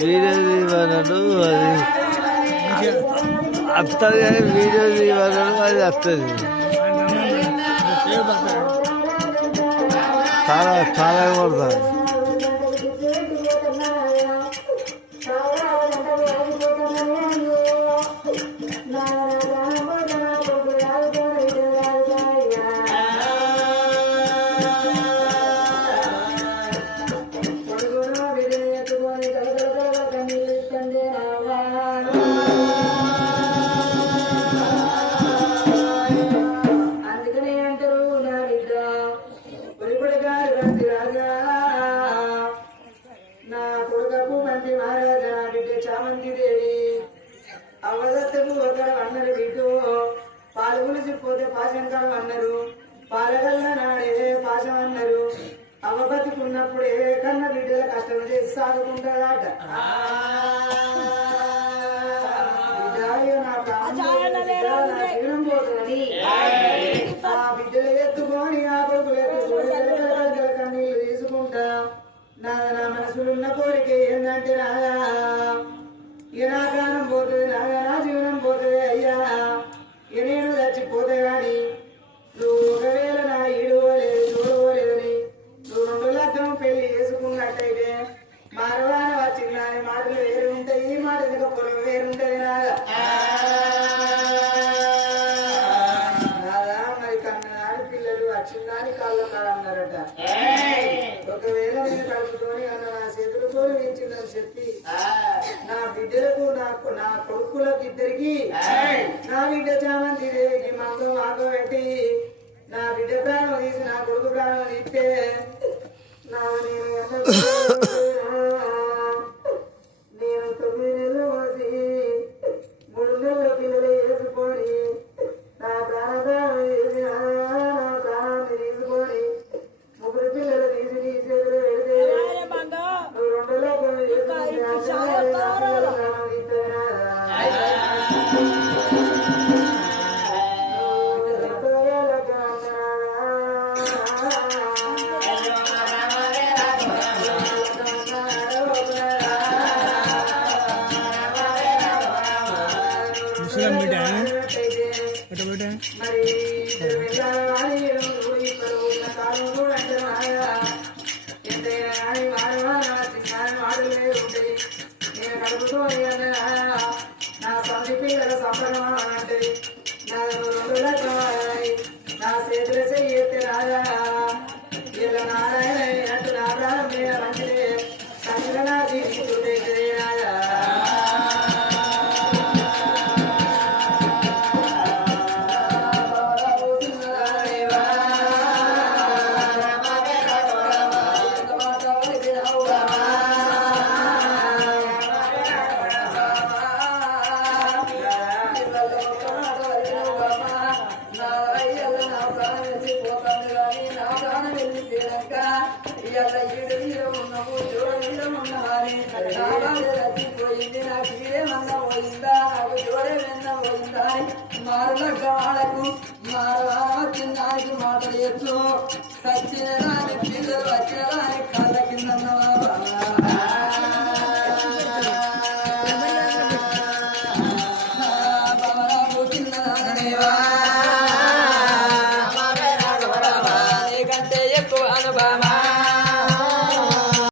video తీయమన్నాడు అది వస్తుంది కానీ వీడియో తీయమన్నాడు అది వస్తుంది చాలా చాలా కొడతాను పాశంకరం అన్నారు పాలగల్ల నాడే పాశం అన్నారు అవబతికున్నప్పుడే కన్న బిడ్డల కష్టం చేసి సాగుకుంటాడట పోతుంది ఆ బిడ్డలు ఎత్తుకొని ఆ కొడుకులు ఎత్తుకొని కన్నీళ్ళు తీసుకుంటా నా మనసులున్న కోరిక ఏంటంటే నాగా ఇక నా ప్రాణం పోతుంది నాగా నా జీవనం పోతుంది అయ్యా నేను చచ్చిపోతే గాని నువ్వు ఒకవేళ నా ఈడుకోలేదు చూడలేదని నువ్వు 2 లక్షం పెళ్లి చేసుకున్నట్టయితే మరవాన వచ్చిందని మాటలు వేరు ఉంటాయి ఈ మాట పొలం వేరుంటది నాదా మరి కన్ననాడు పిల్లలు వచ్చిందని కాళ్ళు అన్నారట ఒకవేళ నేను కలుపుకొని అన్న నా చేతులతో వేయించిందని చెప్పి నా బిడ్డలకు నా కొడుకులకు ఇద్దరికి నా బిడ్డ చామంతి దేవికి మంగం ఆగబెట్టి నా బిడ్డ ప్రాణం తీసి నా కొడుకు ప్రాణం తీస్తే నేను 9 నెలలు మోసి 3 నెలల పిల్లలు వేసుకొని నా ప్రాణం తీసి నా ప్రాణాన్ని తీసుకొని 3 పిల్లలు తీసి నీ చేతులు పెడితే నువ్వు 2 లక్షలు ఇలా ఈడు మీద ఉన్నావు జోడ మీద ఉన్నావని నా బాధ తప్పిపోయింది నా తీరేమన్నా పోయిందా నాకు జోడేమన్నా పోయిందా అని మారుల గాడకు మారవాకి మాటలు ఎత్తు సచ్చిన రాని పిల్లలు వచ్చిన రాని కళ్ళ కింద